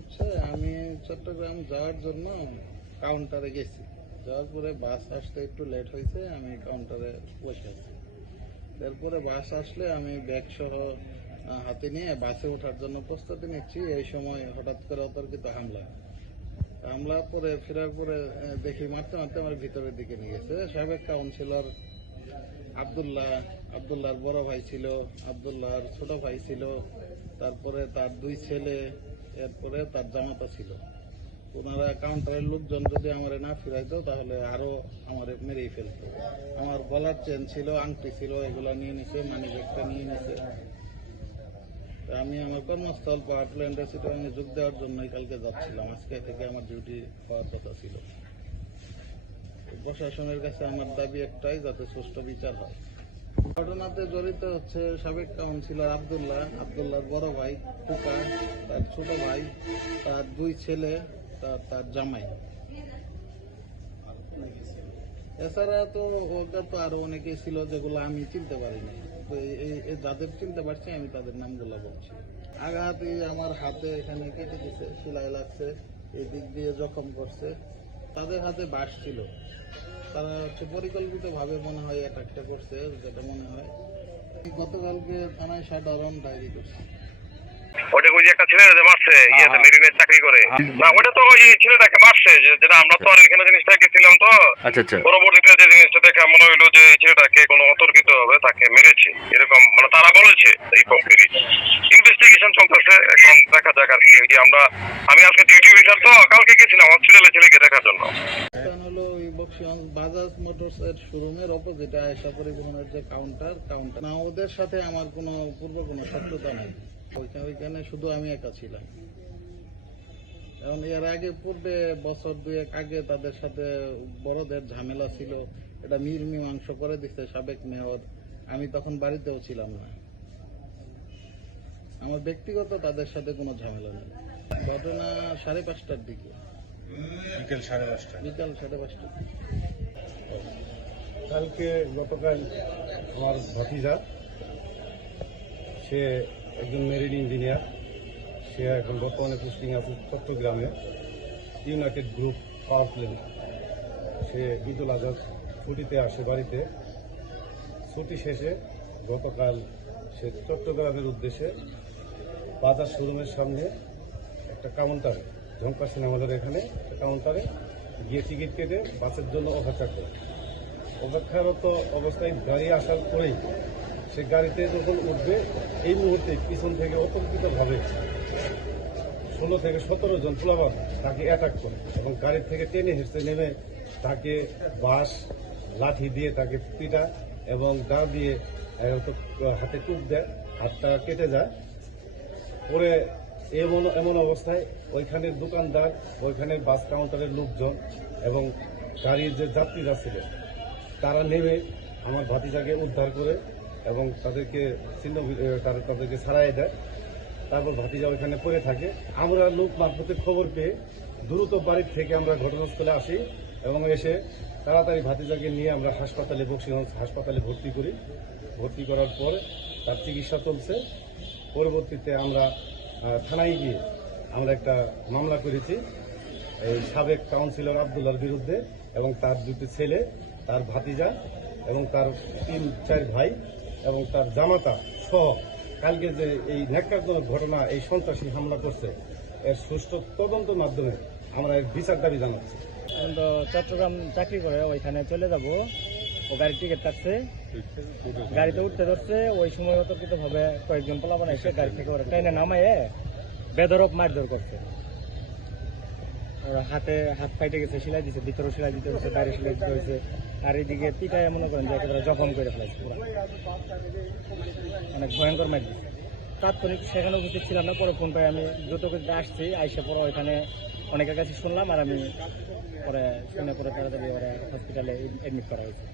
হচ্ছে আমি চট্টগ্রাম যাওয়ার জন্য কাউন্টারে গেছি। যাওয়ার পরে বাস আসতে একটু লেট হয়েছে, আমি কাউন্টারে বসে আছি। তারপরে বাস আসলে আমি ব্যাগ সহ হাতে নিয়ে বাসে ওঠার জন্য প্রস্তুতি নিচ্ছি। এই সময় হঠাৎ করে অতর্কিত হামলা। হামলা করে ফেরার পরে দেখি মারতে মারতে আমার ভিতরের দিকে নিয়ে গেছে। সাবেক কাউন্সিলর আবদুল্লাহ, আব্দুল্লাহর বড় ভাই ছিল, আবদুল্লাহর ছোট ভাই ছিল। তারপরে তার দুই ছেলে এরপরে তার জামাতা ছিল। ওনারা কাউন্টারের লোকজন যদি আমার না ফিরাইতো, তাহলে আরও আমার মেরেই ফেলতো। আমার গলার চেন ছিল, আংটি ছিল, এগুলা নিয়ে নিছে মানি ব্যাগটা নিয়ে নিছে। আমি আমার কর্মস্থল পাওয়ার প্ল্যান্ট রেসিডেন্টে যোগ দেওয়ার জন্যই কালকে যাচ্ছিলাম। আজকে থেকে আমার ডিউটি হওয়ার কথা ছিল। প্রশাসনের কাছে আমার দাবি একটাই, যাতে সুষ্ঠু বিচার হয়। ঘটনাতে জড়িত হচ্ছে সাবেক কাউন্সিলর আব্দুল্লাহ। আব্দুল্লাহর বড় ভাই টুকা তার ছোট ভাই, তার দুই ছেলে, তার জামাই। এছাড়া তো ওটা তো আরও অনেকেই ছিল যেগুলো আমি চিনতে পারিনি। তো এই যাদের চিনতে পারছি, আমি তাদের নামগুলো বলছি। আঘাত আমার হাতে এখানে কেটে দিছে, সেলাই লাগছে এই দিক দিয়ে জখম করছে। তাদের হাতে বাস ছিল। তারা হচ্ছে পরিকল্পিত ভাবে মনে হয় অ্যাটাকটা করছে যেটা মনে হয়। গতকালকে থানায় সাধারণ ডায়েরি করছে। ওটা ওই যে একটা ছেলে যে মারছে ইয়েতে মেরিনের চাকরি করে? না ওটা তো ওই ছেলেটাকে মারছে যে যেটা আমরা তো আর এখানে জিনিসটা গেছিলাম তো। আচ্ছা আচ্ছা। পরবর্তীতে যে জিনিসটা দেখে মনে হইল যে এই ছেলেটাকে কোনো অতর্কিত হবে তাকে মেরেছে। এরকম মানে তারা বলেছে এই পক্ষেরই ইনভেস্টিগেশন চলতেছে এখন দেখা যাক আর কি। আমরা আমি আজকে ডিউটি অফিসার তো কালকে গেছিলাম হসপিটালে ছেলেকে দেখার জন্য। হলো ওই বাজাজ মোটরস এর শোরুমের অপোজিটে আয়সা পরিবহনের যে কাউন্টার কাউন্টার না, ওদের সাথে আমার কোনো পূর্ব কোনো শত্রুতা নেই। ওইখানে ওইখানে শুধু আমি একা ছিলাম। এখন এর আগে, পূর্বে বছর দুয়েক আগে তাদের সাথে বড়দের ঝামেলা ছিল। এটা মির মীমাংস করে দিচ্ছে সাবেক মেয়র। আমি তখন বাড়িতেও ছিলাম না। আমার ব্যক্তিগত তাদের সাথে কোনো ঝামেলা নেই। ঘটনা সাড়ে পাঁচটার দিকে। বিকেল সাড়ে পাঁচটা বিকাল সাড়ে পাঁচটার দিকে কালকে গতকাল আমার ভাতিজা সে একজন মেরিন ইঞ্জিনিয়ার সে এখন বর্তমানে পোস্টিং আছে চট্টগ্রামে। United group power plant. সে ঈদুল আজহার ছুটিতে আসে বাড়িতে। ছুটি শেষে গতকাল সে চট্টগ্রামের উদ্দেশ্যে বাজার শোরুমের সামনে একটা কাউন্টারে ঝঙ্কা আমাদের এখানে কাউন্টারে গিয়ে টিকিট কেটে বাসের জন্য অপেক্ষা করে। অপেক্ষারত অবস্থায় গাড়ি আসার পরেই সে গাড়িতে যখন উঠবে, এই মুহূর্তে পিছন থেকে অতর্কিতভাবে ষোলো থেকে সতেরো জন প্লাবার তাকে অ্যাটাক করে এবং গাড়ি থেকে টেনে হেসে নেমে তাকে বাঁশ, লাঠি দিয়ে তাকে পিটা এবং দা দিয়ে হাতে টুপ দেয়, হাতটা কেটে যায়। পরে এমন এমন অবস্থায় ওইখানের দোকানদার, ওইখানের বাস কাউন্টারের লোকজন এবং গাড়ির যে যাত্রীরা ছিলেন, তারা নেমে আমার ভাতিজাকে উদ্ধার করে এবং তাদেরকে ছিন্ন তারা, তাদেরকে ছাড়াই দেয়। তারপর ভাতিজা ওইখানে পড়ে থাকে। আমরা লোক মারফতে খবর পেয়ে দ্রুত বাড়ির থেকে আমরা ঘটনাস্থলে আসি এবং এসে তাড়াতাড়ি ভাতিজাকে নিয়ে আমরা হাসপাতালে, বক্সিগঞ্জ হাসপাতালে ভর্তি করি। ভর্তি করার পর তার চিকিৎসা চলছে। পরবর্তীতে আমরা থানায় গিয়ে আমরা একটা মামলা করেছি। এই সাবেক কাউন্সিলর আবদুল্লার বিরুদ্ধে এবং তার দুটি ছেলে, তার ভাতিজা এবং তার তিন, চার ভাই এবং তার জামাতা সহ কালকে যে এই ন্যাক্কারজনক ঘটনা, এই সন্ত্রাসী হামলা করছে, এর সুষ্ঠু তদন্তের মাধ্যমে আমরা এর বিচার দাবি জানাচ্ছি। চট্টগ্রাম চাকরি করে ওইখানে চলে যাব। ও গাড়ির টিকিট কাটছে। গাড়িতে উঠতে ধরছে, ওই সময় অতর্কিত ভাবে কয়েকজন পোলাপান এসে গাড়ি থেকে ওরা ট্রেনে নামায় বেদরক মারধর করছে। ওরা হাতে হাত ফাইটে গেছে, সেলাই দিছে ভিতরে সেলাই দিতে হয়েছে, বাইরে সেলাই দিতে হয়েছে। আর এদিকে পিঠায় মনে করেন যে একেবারে জখম করে ফেলেছে অনেক ভয়ঙ্কর মার দিচ্ছে তাৎক্ষণিক সেখানে উপস্থিত ছিলাম না, পরে ফোন পাই আমি দ্রুত করে আসছি, আইসা পরে ওইখানে অনেকের কাছে শুনলাম আর আমি পরে শুনে পরে তাড়াতাড়ি ওরা হসপিটালে এডমিট করা হয়েছে।